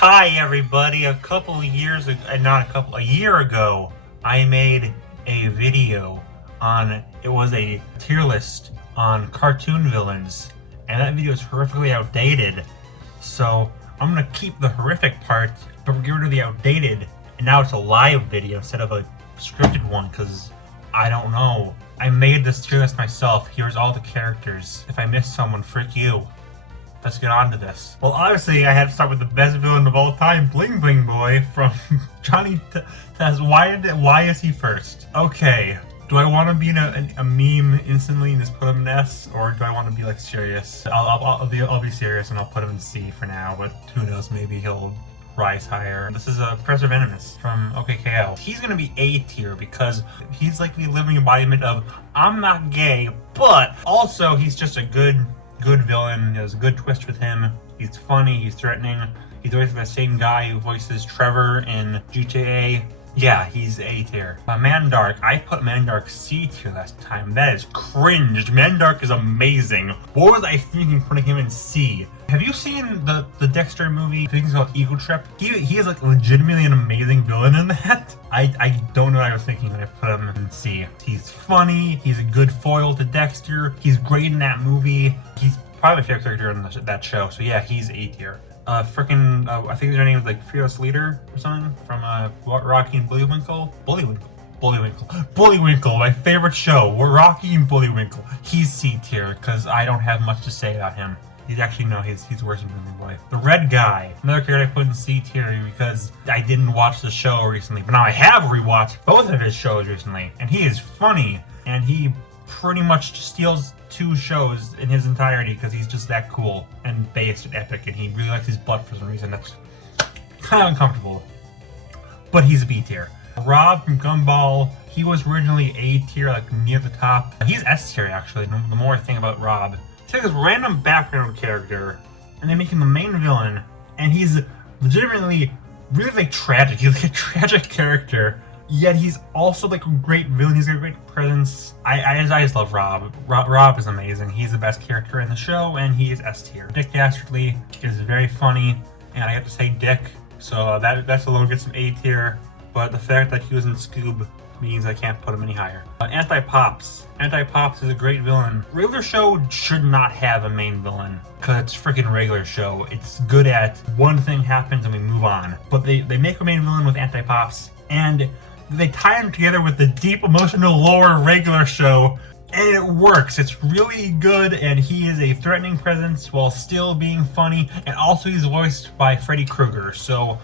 Hi everybody, a year ago, I made a video on, it was a tier list on cartoon villains, and that video is horrifically outdated, so I'm gonna keep the horrific part, but get rid of the outdated, and now it's a live video instead of a scripted one, because I don't know. I made this tier list myself. Here's all the characters. If I missed someone, frick you. Let's get on to this. Well, obviously, I had to start with the best villain of all time, Bling Bling Boy from Johnny Test. Why is he first? Okay, do I want to be in a meme instantly and just put him in S, or do I want to be like serious? I'll be serious and I'll put him in C for now, but who knows? Maybe he'll rise higher. This is Professor Venomous from OKKO. He's gonna be A tier because he's like the living embodiment of I'm not gay, but also he's just a good villain. There's a good twist with him. He's funny, he's threatening. He's always the same guy who voices Trevor in GTA. Yeah, he's A tier. Mandark, I put Mandark C tier last time. That is cringe. Mandark is amazing. What was I thinking putting him in C? Have you seen the Dexter movie? I think it's called Ego Trip. He is like legitimately an amazing villain in that. I don't know what I was thinking when I put him in C. He's funny. He's a good foil to Dexter. He's great in that movie. He's probably my favorite character in that show. So yeah, he's A tier. I think their name is like Fearless Leader or something from Rocky and Bullywinkel. Bullywinkel, my favorite show. We're Rocky and Bullywinkel. He's C tier because I don't have much to say about him. He's actually he's worse than Bling Boy. The Red Guy, another character I put in C tier because I didn't watch the show recently, but now I have rewatched both of his shows recently, and he is funny, and he pretty much steals 2 shows in his entirety because he's just that cool and based and epic, and he really likes his butt for some reason. That's kind of uncomfortable, but he's a B tier. Rob from Gumball, he was originally A tier, like near the top. He's S tier actually. The more I think about Rob, take this random background character and they make him the main villain, and he's legitimately really like tragic. He's like a tragic character, yet he's also like a great villain. He's got a great presence. I just love Rob. Rob is amazing. He's the best character in the show, and he is S tier. Dick Dastardly is very funny, and I have to say Dick, so that's alone gets some A tier. But the fact that he was in Scoob means I can't put him any higher. Anti-Pops. Anti-Pops is a great villain. Regular Show should not have a main villain because it's freaking Regular Show. It's good at one thing happens and we move on. But they make a main villain with Anti-Pops, and they tie him together with the deep emotional lore Regular Show, and it works. It's really good, and he is a threatening presence while still being funny, and also he's voiced by Freddy Krueger, so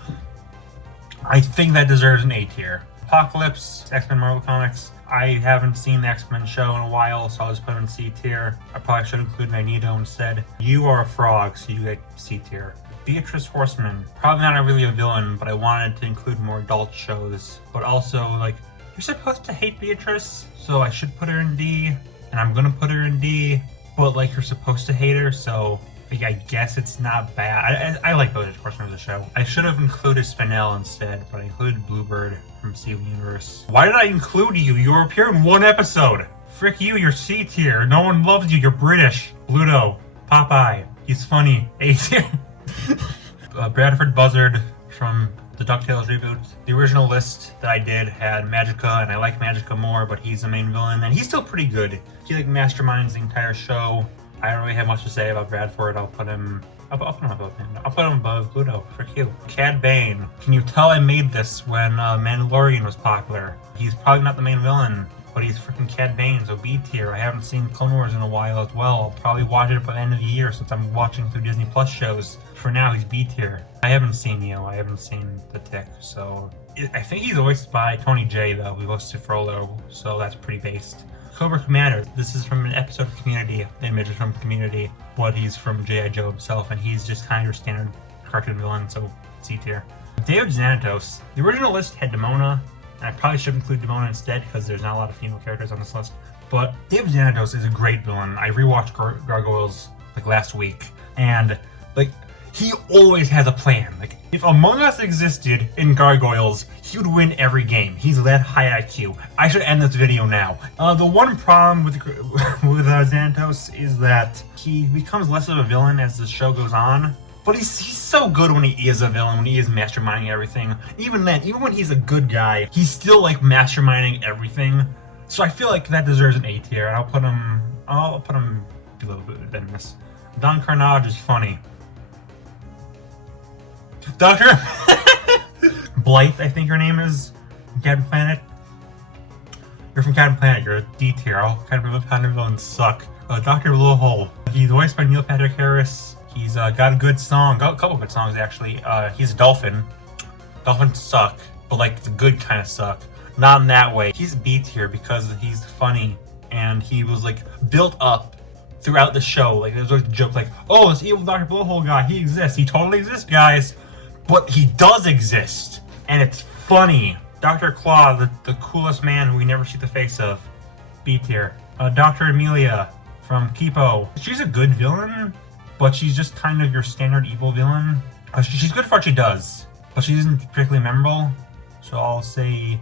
I think that deserves an A tier. Apocalypse, X-Men Marvel Comics. I haven't seen the X-Men show in a while, so I'll just put him in C tier. I probably should include Magneto instead. You are a frog, so you get C tier. Beatrice Horseman, probably not really a villain, but I wanted to include more adult shows. But also, like, you're supposed to hate Beatrice, so I should put her in D, and I'm gonna put her in D, but like, you're supposed to hate her, so like, I guess it's not bad. I like Beatrice Horseman as a show. I should have included Spinel instead, but I included Bluebird from Steven Universe. Why did I include you? You appear in 1 episode. Frick you, you're C tier. No one loves you, you're British. Bluto, Popeye, he's funny. A tier. Bradford Buzzard from the DuckTales reboot. The original list that I did had Magica, and I like Magica more, but he's the main villain, and he's still pretty good. He like masterminds the entire show. I don't really have much to say about Bradford. I'll put him above Bluto. Frick you. Cad Bane. Can you tell I made this when Mandalorian was popular? He's probably not the main villain, but he's freaking Cad Bane, so B tier. I haven't seen Clone Wars in a while as well. I'll probably watch it by the end of the year since I'm watching through Disney Plus shows. For now, he's B tier. I haven't seen Neo. I haven't seen The Tick, so I think he's voiced by Tony J, though. He voiced Frollo, so that's pretty based. Cobra Commander. This is from an episode of Community. The image is from Community, but he's from G.I. Joe himself, and he's just kind of your standard cartoon villain, so C tier. David Xanatos. The original list had Demona, and I probably should include Demona instead because there's not a lot of female characters on this list. But David Xanatos is a great villain. I rewatched Gargoyles like last week, and like, he always has a plan. Like, if Among Us existed in Gargoyles, he would win every game. He's that high IQ. I should end this video now. The one problem with Xanatos is that he becomes less of a villain as the show goes on. But he's so good when he is a villain, when he is masterminding everything. Even then, even when he's a good guy, he's still like masterminding everything. So I feel like that deserves an A tier, and I'll put him below Venomous. Don Carnage is funny. Doctor Blythe, I think your name is, Captain Planet. You're from Captain Planet. You're a D tier. All Captain Planet villains suck. Dr. Bluehole. He's voiced by Neil Patrick Harris. He's got a good song, got a couple good songs actually. He's a dolphin. Dolphins suck, but like the good kind of suck. Not in that way. He's B tier because he's funny and he was like built up throughout the show. Like there's always a joke like, oh, this evil Dr. Blowhole guy, he exists. He totally exists, guys. But he does exist, and it's funny. Dr. Claw, the coolest man who we never see the face of. B tier. Dr. Amelia from Kipo. She's a good villain, but she's just kind of your standard evil villain. She's good for what she does, but she isn't particularly memorable. So I'll say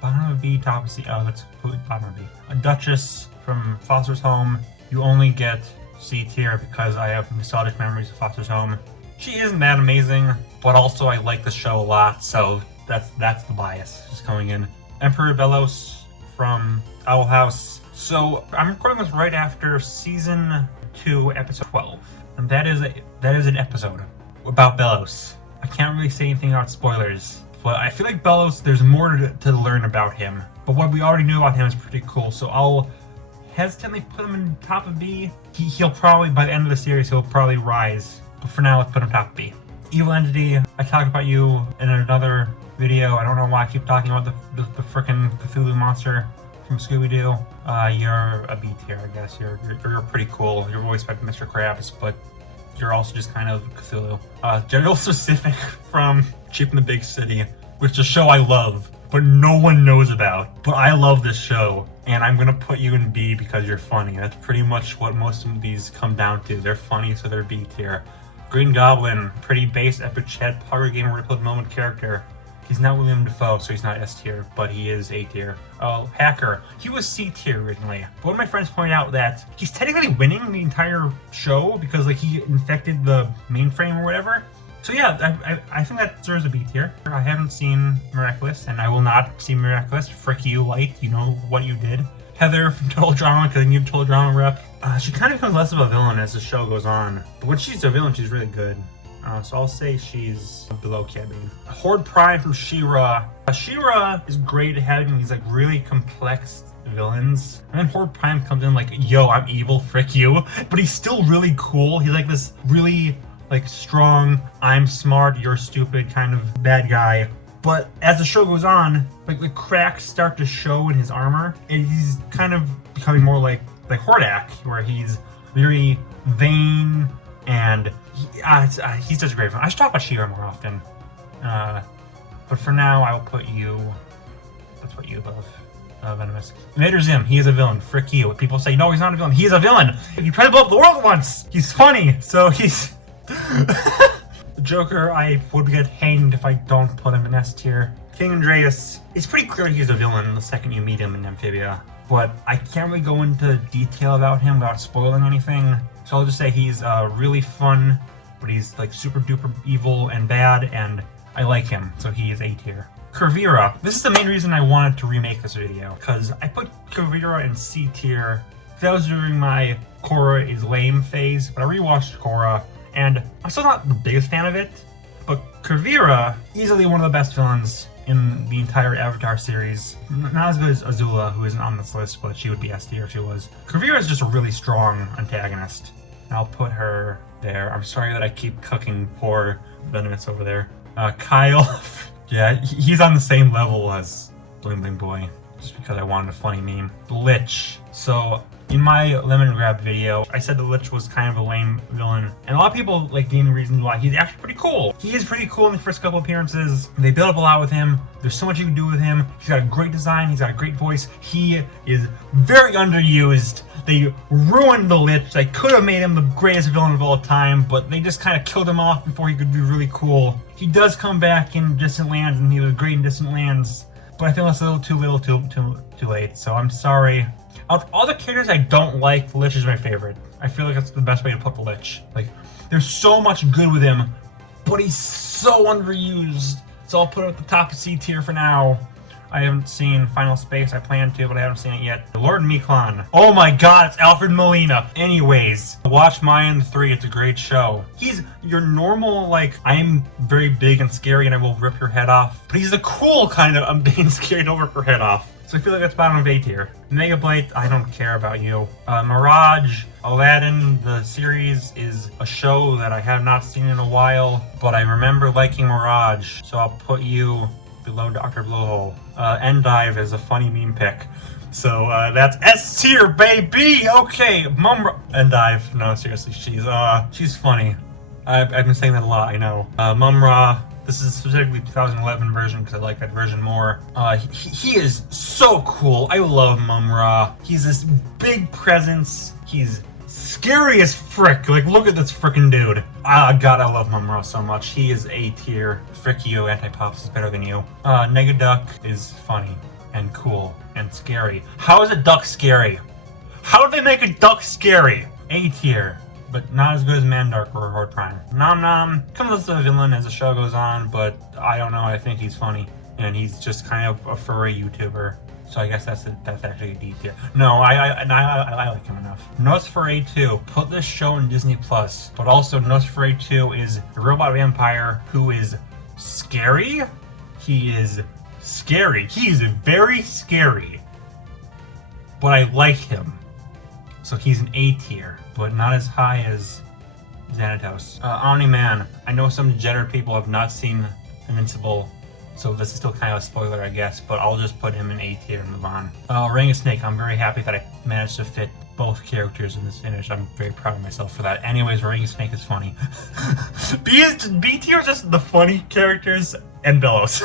bottom of B, top of C. Oh, let's put bottom of B. A Duchess from Foster's Home. You only get C tier because I have nostalgic memories of Foster's Home. She isn't that amazing, but also I like the show a lot, so that's the bias just coming in. Emperor Belos from Owl House. So I'm recording this right after season 2, episode 12, and that is an episode about Belos. I can't really say anything about spoilers, but I feel like Belos, there's more to learn about him. But what we already knew about him is pretty cool, so I'll hesitantly put him in top of B. He'll probably, by the end of the series, he'll probably rise. But for now, let's put him top of B. Evil Entity, I talked about you in another video. I don't know why I keep talking about the frickin' Cthulhu monster from Scooby-Doo. You're a B tier, I guess. You're pretty cool. You're voiced by Mr. Krabs, but you're also just kind of Cthulhu. General Specific from Cheap in the Big City, which is a show I love, but no one knows about. But I love this show, and I'm gonna put you in B because you're funny. That's pretty much what most of these come down to. They're funny, so they're B tier. Green Goblin, pretty base, epic chat, power game, rippled moment character. He's not William Dafoe, so he's not S tier, but he is A tier. Oh, Hacker. He was C tier originally. But one of my friends pointed out that he's technically winning the entire show because like he infected the mainframe or whatever. So yeah, I think that deserves a B tier. I haven't seen Miraculous, and I will not see Miraculous. Frick you, Light. You know what you did. Heather from Total Drama, because you Total Drama rep. She kind of becomes less of a villain as the show goes on. But when she's a villain, she's really good. So I'll say she's below Kevin. Horde Prime from She-Ra. She-Ra is great at having these like really complex villains. And then Horde Prime comes in like, yo, I'm evil, frick you. But he's still really cool. He's like this really like strong, I'm smart, you're stupid kind of bad guy. But as the show goes on, like the cracks start to show in his armor, and he's kind of becoming more like Hordak, where he's very vain and he's just a great villain. I should talk about She-Ra more often. But for now, I'll put you. Let's put you above Venomous. Invader Zim, he is a villain. Frick you. People say no, he's not a villain. He is a villain. He tried to blow up the world once. He's funny, so he's. Joker, I would get hanged if I don't put him in S tier. King Andreas, it's pretty clear he's a villain the second you meet him in Amphibia, but I can't really go into detail about him without spoiling anything, so I'll just say he's really fun, but he's like super duper evil and bad, and I like him, so he is A tier. Kuvira, this is the main reason I wanted to remake this video, because I put Kuvira in C tier. That was during my Korra is lame phase, but I rewatched Korra, and I'm still not the biggest fan of it, but Kuvira, easily one of the best villains in the entire Avatar series. Not as good as Azula, who isn't on this list, but she would be S tier if she was. Kuvira is just a really strong antagonist. I'll put her there. I'm sorry that I keep cooking poor Venomous over there. Kyle, yeah, he's on the same level as Bling Bling Boy, just because I wanted a funny meme. Lich. So, in my Lemon Grab video, I said the Lich was kind of a lame villain, and a lot of people like gave me reasons why he's actually pretty cool. He is pretty cool in the first couple appearances. They build up a lot with him. There's so much you can do with him. He's got a great design. He's got a great voice. He is very underused. They ruined the Lich. They could have made him the greatest villain of all time, but they just kind of killed him off before he could be really cool. He does come back in Distant Lands, and he was great in Distant Lands, but I feel that's a little too late, so I'm sorry. Of all the characters I don't like, the Lich is my favorite. I feel like that's the best way to put the Lich. Like, There's so much good with him, but he's so underused. So I'll put him at the top of C tier for now. I haven't seen Final Space. I plan to, but I haven't seen it yet. Lord Miklon. Oh my god, it's Alfred Molina. Anyways, watch Mayan 3. It's a great show. He's your normal, like, I'm very big and scary and I will rip your head off. But he's the cool kind of, I'm big and scary and I'll rip your head off. So I feel like that's bottom of A tier. Mega Blade, I don't care about you. Mirage, Aladdin, the series is a show that I have not seen in a while, but I remember liking Mirage, so I'll put you below Dr. Blowhole. Endive is a funny meme pick. So that's S tier, baby! Okay, Endive. No, seriously, she's funny. I've been saying that a lot, I know. Mumra, this is specifically 2011 version because I like that version more. He is so cool. I love Mumra. He's this big presence. He's scary as frick. Like, look at this frickin' dude. God, I love Mumra so much. He is A tier. Frick you, Antipops is better than you. Negaduck is funny and cool and scary. How is a duck scary? How did they make a duck scary? A tier, but not as good as Mandark or Horde Prime. Nom Nom comes as a villain as the show goes on, but I don't know, I think he's funny. And he's just kind of a furry YouTuber. So I guess that's actually a D tier. No, I like him enough. Nosferatu, put this show in Disney Plus, but also Nosferatu is a robot vampire who is scary. He is scary. He's very scary. But I like him. So he's an A tier, but not as high as Xanatos. Omni-Man, I know some degenerate people have not seen Invincible, so this is still kind of a spoiler, I guess, but I'll just put him in A tier and move on. Ring Snake, I'm very happy that I managed to fit both characters in this image. I'm very proud of myself for that. Anyways, Ring Snake is funny. B tier is just the funny characters and Bellows.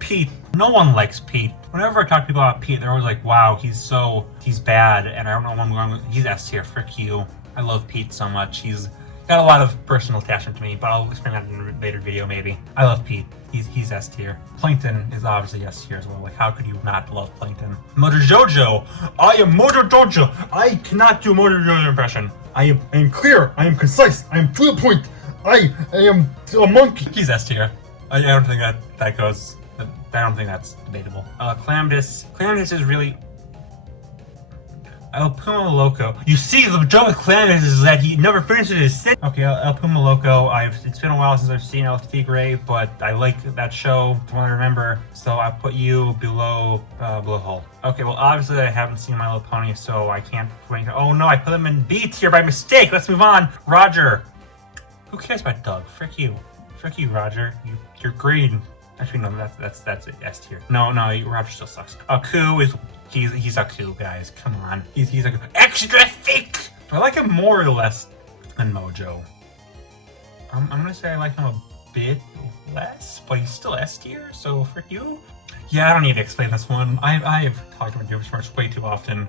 Pete, no one likes Pete. Whenever I talk to people about Pete, they're always like, wow, he's bad, and I don't know what I'm going with. He's S tier, frick you. I love Pete so much. He's got a lot of personal attachment to me, but I'll explain that in a later video, maybe. I love Pete. He's S tier. Plankton is obviously S tier as well. Like, how could you not love Plankton? Motor Jojo! I am Motor Jojo! I cannot do a Motor Jojo impression. I am clear. I am concise. I am to the point. I am a monkey. He's S tier. I don't think that goes. I don't think that's debatable. Clamdus is really. El Puma Loco. You see, the joke with Clamdus is that he never finishes his sit. Okay, El Puma Loco. It's been a while since I've seen LFT Gray, but I like that show from what I remember. So I put you below Blowhole. Okay, well obviously I haven't seen My Little Pony, so I can't rank. Oh no, I put him in B tier by mistake. Let's move on. Roger. Who cares about Doug? Frick you, Roger. You're green. Actually, no, that's S tier. No, Roger still sucks. Aku is. He's Aku, guys. Come on. He's a extra thick. I like him more or less than Mojo. I'm gonna say I like him a bit less, but he's still S tier. So frick you. Yeah, I don't need to explain this one. I've talked about Doomsmarch way too often.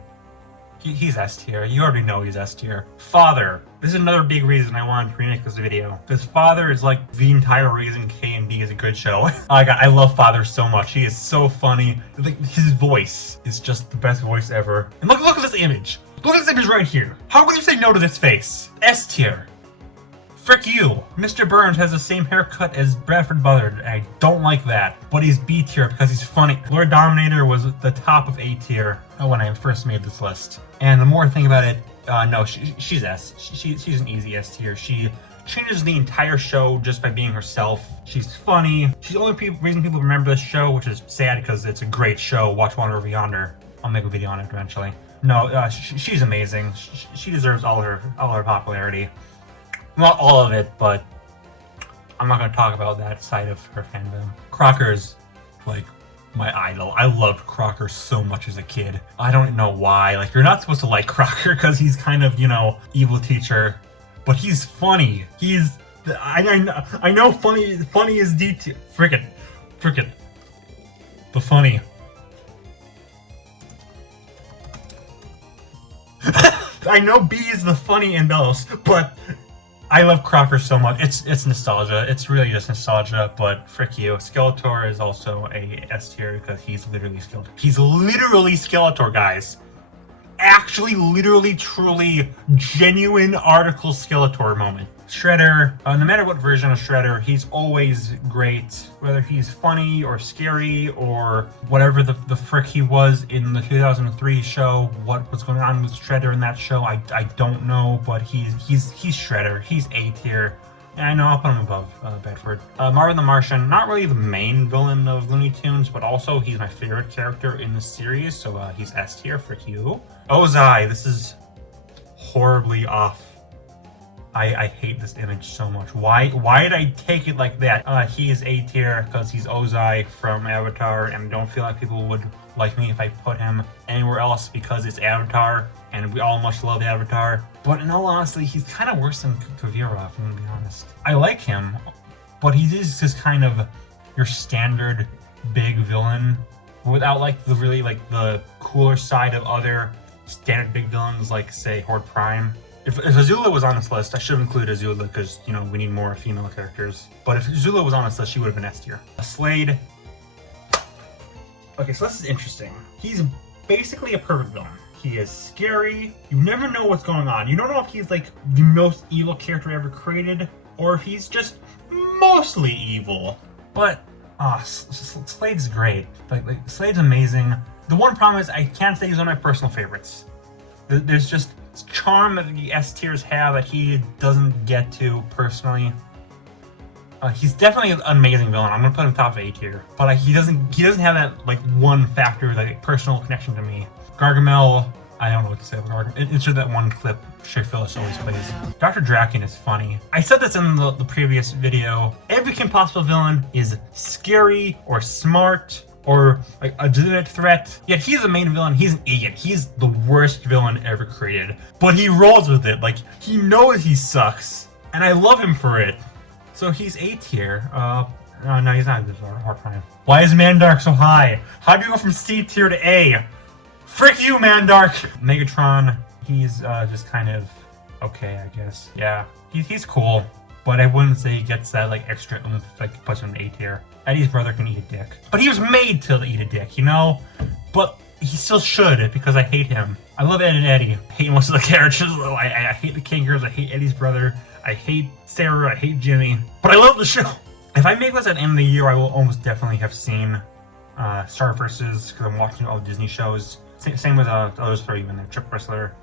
He's S tier. You already know he's S tier. Father. This is another big reason I wanted to remake this video. Because Father is like the entire reason K&D is a good show. I love Father so much. He is so funny. Like, his voice is just the best voice ever. And look at this image. Look at this image right here. How can you say no to this face? S tier. Frick you. Mr. Burns has the same haircut as Bradford Buzzard, and I don't like that. But he's B tier because he's funny. Lord Dominator was the top of A tier when I first made this list. And the more I think about it, no, she's S. She's an easy S tier. She changes the entire show just by being herself. She's funny. She's the only reason people remember this show, which is sad because it's a great show. Watch Wander Over Yonder. I'll make a video on it eventually. No, she's amazing. She deserves all her popularity. Not all of it, but I'm not going to talk about that side of her fandom. Crocker's like my idol. I loved Crocker so much as a kid. I don't know why. Like, you're not supposed to like Crocker because he's kind of, evil teacher, but he's funny. I know funny is D tier. Frickin'. The funny. I know B is the funny in Bellows, but I love Crocker so much. It's nostalgia. It's really just nostalgia, but frick you. Skeletor is also a S tier because he's literally Skeletor. He's literally Skeletor, guys. Actually, literally, truly, genuine article Skeletor moment. Shredder, no matter what version of Shredder, he's always great. Whether he's funny or scary or whatever the frick he was in the 2003 show, what was going on with Shredder in that show, I don't know, but he's Shredder. He's A tier. And I know I'll put him above Bedford. Marvin the Martian, not really the main villain of Looney Tunes, but also he's my favorite character in the series, so he's S tier, frick you. Ozai, this is horribly off. I hate this image so much. Why did I take it like that? He is A tier because he's Ozai from Avatar, and I don't feel like people would like me if I put him anywhere else because it's Avatar, and we all much love Avatar. But in all honesty, he's kind of worse than Kuvira, if I'm gonna be honest. I like him, but he is just kind of your standard big villain without like the really like the cooler side of other standard big villains, like say Horde Prime. If Azula was on this list, I should have included Azula because, you know, we need more female characters. But if Azula was on this list, she would have been S tier. Slade. Okay, so this is interesting. He's basically a perfect villain. He is scary. You never know what's going on. You don't know if he's like the most evil character ever created or if he's just mostly evil. But Slade's great. Like Slade's amazing. The one problem is I can't say he's one of my personal favorites. There's just charm that the S tiers have that he doesn't get to personally. He's definitely an amazing villain. I'm gonna put him top of A tier, but he doesn't have that like one factor, like personal connection to me. Gargamel, I don't know what to say about Gargamel. It's just that one clip Shea Phyllis always plays. Dr. Draken is funny. I said this in the previous video. Every Kim Possible villain is scary or smart or like a legitimate threat. Yet he's the main villain. He's an idiot. He's the worst villain ever created. But he rolls with it. Like, he knows he sucks. And I love him for it. So he's A tier. No, he's not. Hard time. Why is Mandark so high? How do you go from C tier to A? Frick you, Mandark! Megatron, he's just kind of okay, I guess. Yeah, he's cool. But I wouldn't say he gets that like extra oomph, like puts him in A tier. Eddie's brother can eat a dick. But he was made to eat a dick, you know? But he still should, because I hate him. I love Ed and Eddie. I hate most of the characters. I hate the Kinkers, I hate Eddie's brother, I hate Sarah, I hate Jimmy. But I love the show. If I make this at the end of the year, I will almost definitely have seen Star Versus, because I'm watching all the Disney shows. Same with the others for you in there, Trip Wrestler.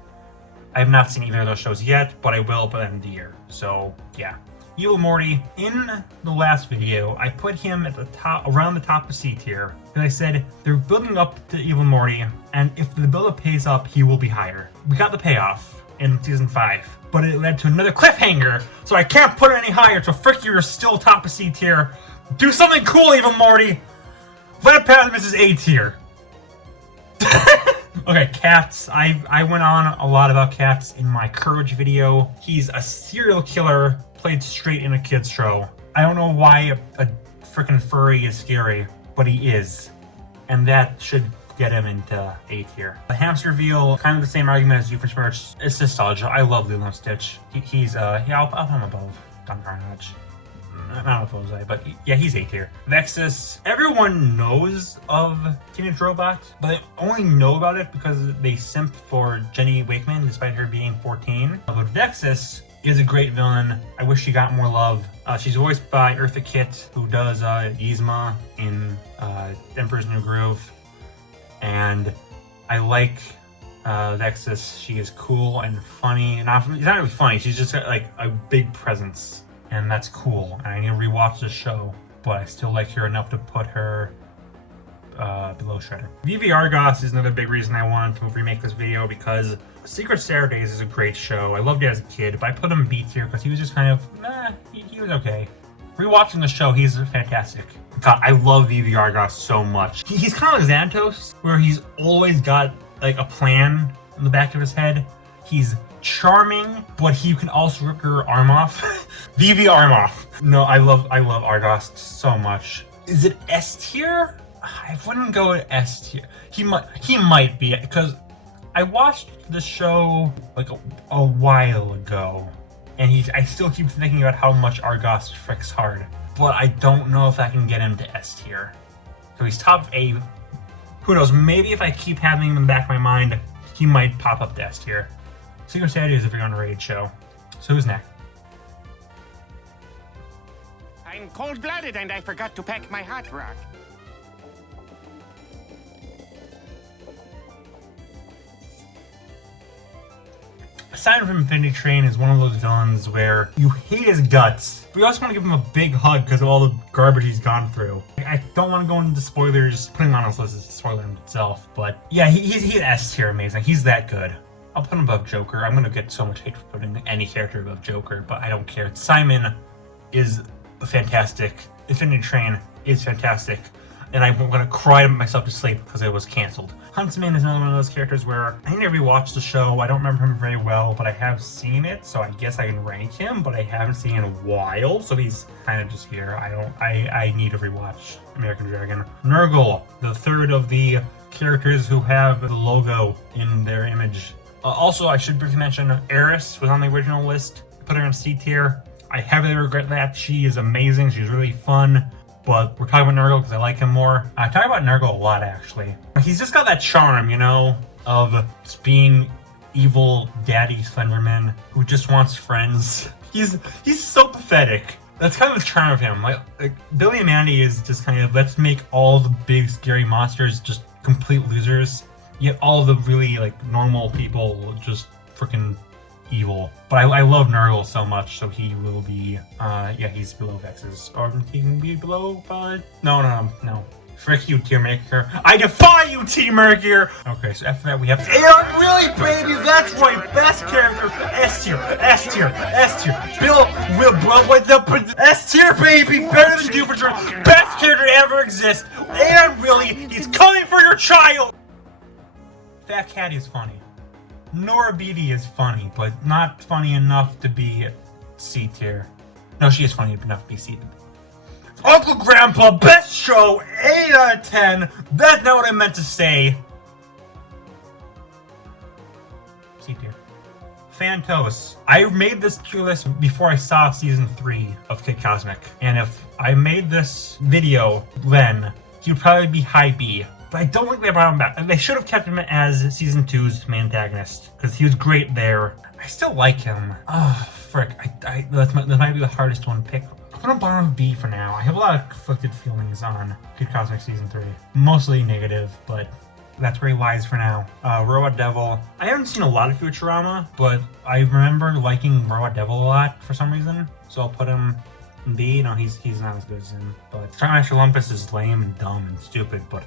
I have not seen either of those shows yet, but I will by the end of the year. So, yeah. Evil Morty, in the last video, I put him at the top, around the top of C tier. And I said, they're building up to Evil Morty, and if the build-up pays up, he will be higher. We got the payoff in season 5, but it led to another cliffhanger, so I can't put it any higher, so frick you're still top of C tier. Do something cool, Evil Morty! Vlad Padmas is A tier. Okay, Cats. I went on a lot about Cats in my Courage video. He's a serial killer played straight in a kid's show. I don't know why a freaking furry is scary, but he is. And that should get him into A tier. The Hamster Veal, kind of the same argument as Doofenshmirtz. It's nostalgia. I love Lilo and Stitch. He's, yeah, I'll put him above Don Carnage. I don't know if it was but yeah, he's A tier. Vexus, everyone knows of Teenage Robot, but they only know about it because they simp for Jenny Wakeman despite her being 14. But Vexus is a great villain. I wish she got more love. She's voiced by Eartha Kitt, who does Yzma in Emperor's New Groove. And I like Vexus. She is cool and funny. She's not really funny, she's just got like a big presence. And that's cool. I need to rewatch the show, but I still like her enough to put her below Shredder. Vivi Argos is another big reason I wanted to remake this video, because Secret Saturdays is a great show. I loved it as a kid, but I put him B tier because he was just kind of, he was okay. Rewatching the show, he's fantastic. God, I love Vivi Argos so much. He's kind of like Xanatos, where he's always got like a plan in the back of his head. He's charming, but he can also rip your arm off. Vivi arm off. No, I love Argos so much. Is it S tier? I wouldn't go with S tier. He might be, because I watched the show like a while ago, and I still keep thinking about how much Argos fricks hard, but I don't know if I can get him to S tier. So he's top of A. Who knows? Maybe if I keep having him in the back of my mind, he might pop up to S tier. Secret Saturday is a very underrated show. So who's next? I'm cold-blooded and I forgot to pack my hot rock. Simon from Infinity Train is one of those villains where you hate his guts, but you also want to give him a big hug because of all the garbage he's gone through. I don't want to go into spoilers. Putting him on this list is a spoiler in itself, but yeah, he's S tier amazing. He's that good. I'll put him above Joker. I'm going to get so much hate for putting any character above Joker, but I don't care. Simon is fantastic. Infinity Train is fantastic. And I'm going to cry myself to sleep because it was canceled. Huntsman is another one of those characters where I never rewatched the show. I don't remember him very well, but I have seen it, so I guess I can rank him, but I haven't seen him in a while, so he's kind of just here. I need to rewatch American Dragon. Nurgle, the third of the characters who have the logo in their image. Also, I should briefly mention Eris was on the original list. Put her in C tier. I heavily regret that. She is amazing. She's really fun. But we're talking about Nurgle because I like him more. I talk about Nurgle a lot, actually. He's just got that charm, you know, of just being evil daddy Slenderman who just wants friends. He's so pathetic. That's kind of the charm of him. Like Billy and Mandy is just kind of, let's make all the big scary monsters just complete losers. Yet all the really like normal people just freaking evil. But I love Nurgle so much, so he will be, yeah, he's below Vex's. Or he can be below, but no. Frick you, Team Mercury. I defy you, Team Mercury! Okay, so after that we have Aaron, really, baby, that's right, best character, S tier. Bill will with the S tier, baby, better than Doofenshmirtz, best character to ever exist. Aaron, really, he's coming for your child! Fat Caddy is funny. Nora Beatty is funny, but not funny enough to be C tier. No, she is funny enough to be C tier. Uncle Grandpa, best show, 8 out of 10. That's not what I meant to say. C tier. Phantos. I made this tier list before I saw season 3 of Kid Cosmic. And if I made this video then, he would probably be high B. But I don't think they brought him back. They should have kept him as season 2's main antagonist because he was great there. I still like him. Oh, frick. This might be the hardest one to pick. I'm gonna bottom of B for now. I have a lot of conflicted feelings on Kid Cosmic season 3. Mostly negative, but that's where he lies for now. Robot Devil. I haven't seen a lot of Futurama, but I remember liking Robot Devil a lot for some reason. So I'll put him in B. No, he's not as good as him. But Starmaster Olympus is lame and dumb and stupid, but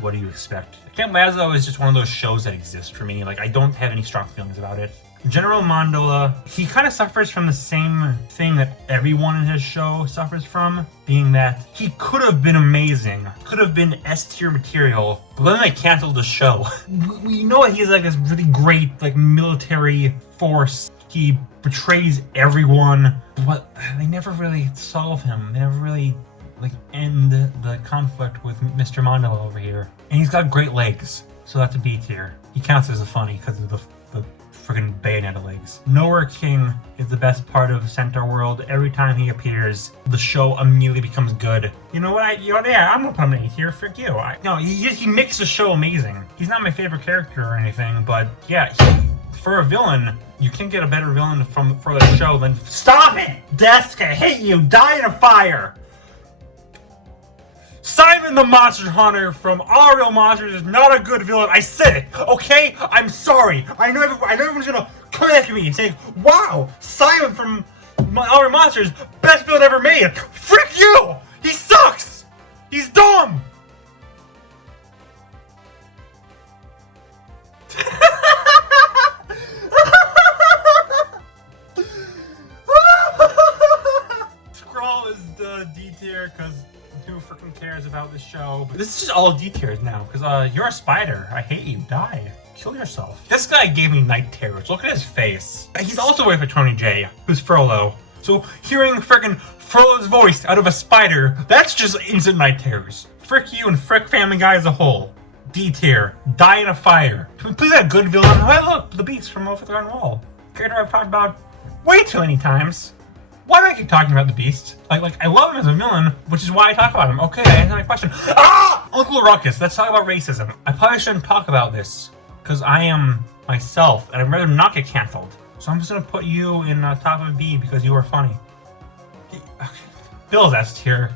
what do you expect? Camp Lazlo is just one of those shows that exist for me. Like, I don't have any strong feelings about it. General Mondola, he kind of suffers from the same thing that everyone in his show suffers from, being that he could have been amazing, could have been S-tier material, but then they canceled the show. We know that he's like this really great, like, military force. He betrays everyone, but they never really solve him. They never really like end the conflict with Mr. Mondola over here. And he's got great legs, so that's a B tier. He counts as a funny because of the friggin' Bayonetta legs. Nowhere King is the best part of Centaur World. Every time he appears, the show immediately becomes good. You know what? Yeah, I'm gonna put him in A tier. Frick you. He makes the show amazing. He's not my favorite character or anything, but yeah, for a villain, you can't get a better villain for the show than Stop it! Desk, I hate you! Die in a fire! Simon the Monster Hunter from All Real Monsters is not a good villain. I said it, okay? I'm sorry. I know everyone's gonna come after me and say, wow, Simon from All Real Monsters, best villain ever made. Frick you! He sucks! He's dumb! Scrawl is the D tier because who freaking cares about this show? But this is just all D tiers now, because you're a spider. I hate you. Die. Kill yourself. This guy gave me night terrors. Look at his face. He's also with Tony J, who's Frollo. So hearing freaking Frollo's voice out of a spider, that's just instant night terrors. Frick you and frick Family Guy as a whole. D tier. Die in a fire. Can we please have a good villain? Hey look, the Beast from Over the Garden Wall. Character I've talked about way too many times. Why do I keep talking about the Beast? Like I love him as a villain, which is why I talk about him. Okay, I answer my question. Ah! Uncle Ruckus, let's talk about racism. I probably shouldn't talk about this, because I am myself, and I'd rather not get canceled. So I'm just gonna put you in top of B because you are funny. Okay. Bill's S tier.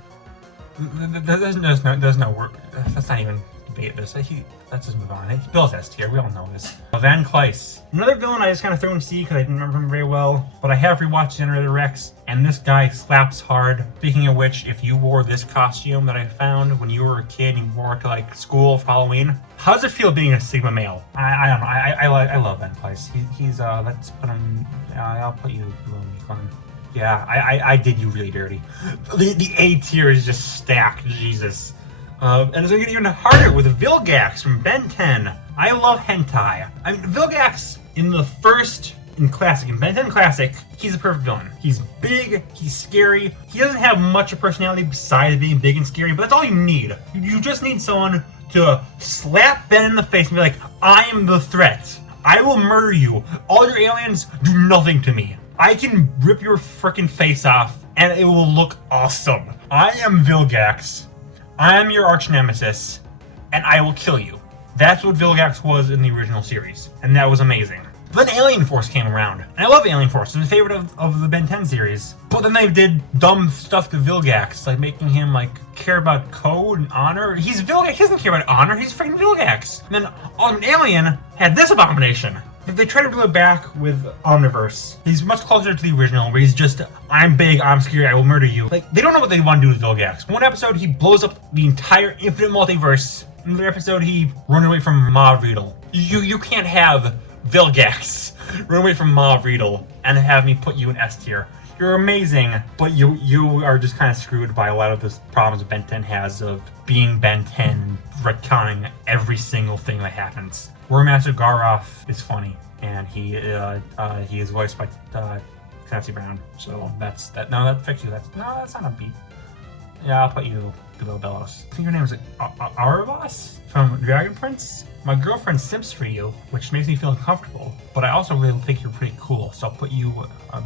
There's no word. That's not even debate this. Let's just move on. Bill's S tier. We all know this. Van Kleis. Another villain I just kind of threw in C because I didn't remember him very well. But I have rewatched Generator Rex, and this guy slaps hard. Speaking of which, if you wore this costume that I found when you were a kid, you wore it to like school for Halloween. How does it feel being a Sigma male? I don't know. I love Van Kleis. He's let's put him. I'll put you on. Yeah, I did you really dirty. The A tier is just stacked, Jesus. And it's gonna get even harder with Vilgax from Ben 10. I love hentai. I mean, Vilgax in Classic, in Ben 10 Classic, he's a perfect villain. He's big, he's scary. He doesn't have much of personality besides being big and scary, but that's all you need. You just need someone to slap Ben in the face and be like, I am the threat. I will murder you. All your aliens do nothing to me. I can rip your freaking face off, and it will look awesome. I am Vilgax. I am your arch nemesis, and I will kill you. That's what Vilgax was in the original series, and that was amazing. Then Alien Force came around, and I love Alien Force. It's my favorite of the Ben 10 series. But then they did dumb stuff to Vilgax, like making him like care about code and honor. He's Vilgax. He doesn't care about honor. He's freaking Vilgax. And then Alien had this abomination. They try to do it back with Omniverse. He's much closer to the original, where he's just, I'm big, I'm scary, I will murder you. Like, they don't know what they want to do with Vilgax. One episode, he blows up the entire infinite multiverse. Another episode, he runs away from Ma Riedel. You can't have Vilgax run away from Ma Riedel and have me put you in S tier. You're amazing, but you are just kind of screwed by a lot of the problems Ben 10 has of being Ben 10, retconning every single thing that happens. War Master Garoth is funny, and he is voiced by Clancy Brown. So that's that. No, that fix you. That's not a beat. Yeah, I'll put you below Bellows. I think your name is Arvas from Dragon Prince. My girlfriend simps for you, which makes me feel uncomfortable, but I also really think you're pretty cool, so I'll put you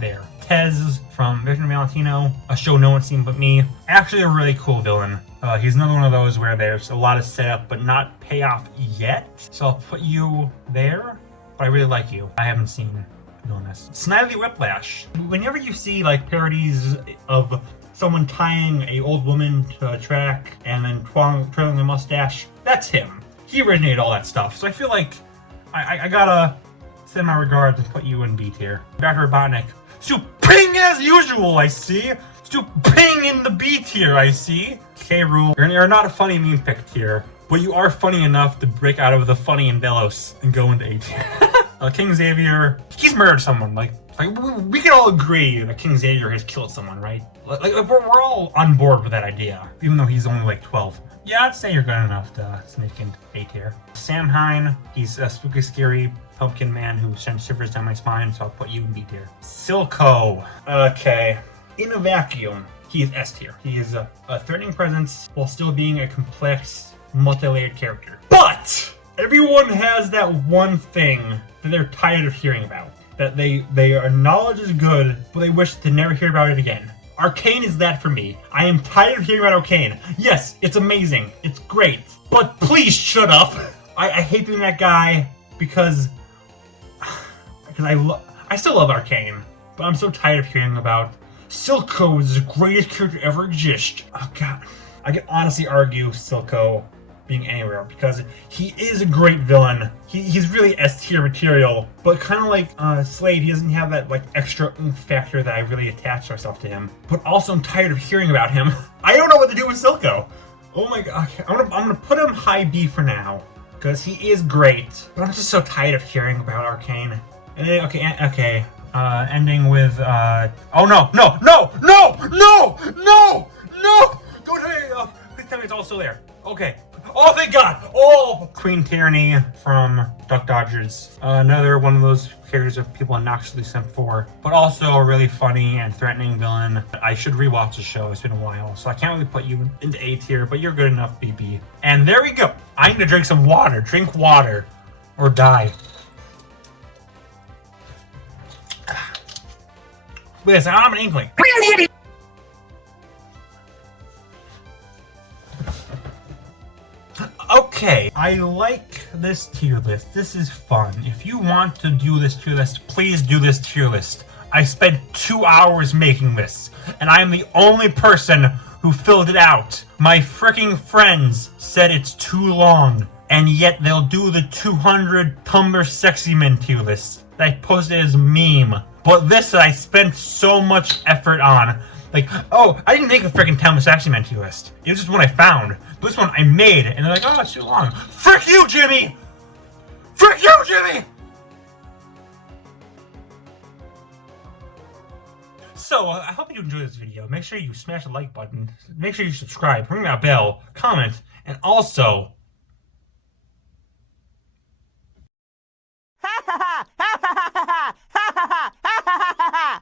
there. Tez from Vision of Valentino, a show no one's seen but me. Actually a really cool villain. He's another one of those where there's a lot of setup but not payoff yet, so I'll put you there, but I really like you. I haven't seen Villainous. Snidely Whiplash. Whenever you see like parodies of someone tying a old woman to a track and then trailing a mustache, that's him. He originated all that stuff, so I feel like I gotta send my regards and put you in B tier. Dr. Robotnik. Stuping as usual, I see. Stuping in the B tier, I see. K. Rool. You're not a funny meme pick tier, but you are funny enough to break out of the funny and Delos and go into A tier. King Xavier, he's murdered someone. Like we can all agree that King Xavier has killed someone, right? Like we're all on board with that idea, even though he's only like 12. Yeah, I'd say you're good enough to sneak in A tier. Sam Hine, he's a spooky, scary pumpkin man who sends shivers down my spine, so I'll put you in B tier. Silco. Okay. In a vacuum, he is S tier. He is a threatening presence while still being a complex, multi-layered character. But everyone has that one thing that they're tired of hearing about. That their knowledge is good, but they wish to never hear about it again. Arcane is that for me. I am tired of hearing about Arcane. Yes, it's amazing. It's great. But please shut up. I hate being that guy because I still love Arcane, but I'm so tired of hearing about Silco is the greatest character ever exist. Oh god. I can honestly argue Silco being anywhere because he is a great villain. He's really S tier material, but kind of like Slade, he doesn't have that like extra oomph factor that I really attach myself to him. But also I'm tired of hearing about him. I don't know what to do with Silco. Oh my god, I'm gonna put him high B for now because he is great, but I'm just so tired of hearing about Arcane. And then, okay. Ending with oh no! Don't tell me. Please tell me it's all still there. Okay. Oh, thank God! Oh! Queen Tyranny from Duck Dodgers. Another one of those characters that people obnoxiously simp for, but also a really funny and threatening villain. I should rewatch the show. It's been a while, so I can't really put you into A tier, but you're good enough, BB. And there we go. I need to drink some water. Drink water. Or die. Listen, I'm an inkling. Okay, I like this tier list. This is fun. If you want to do this tier list, please do this tier list. I spent 2 hours making this, and I am the only person who filled it out. My freaking friends said it's too long, and yet they'll do the 200 Tumblr sexy men tier list that I posted as a meme. But this I spent so much effort on. Like, oh, I didn't make a freaking Tumblr sexy men tier list. It was just one I found. But this one I made, and they're like, oh, it's too long. Frick you, Jimmy! Frick you, Jimmy! So, I hope you enjoyed this video. Make sure you smash the like button. Make sure you subscribe, ring that bell, comment, and also,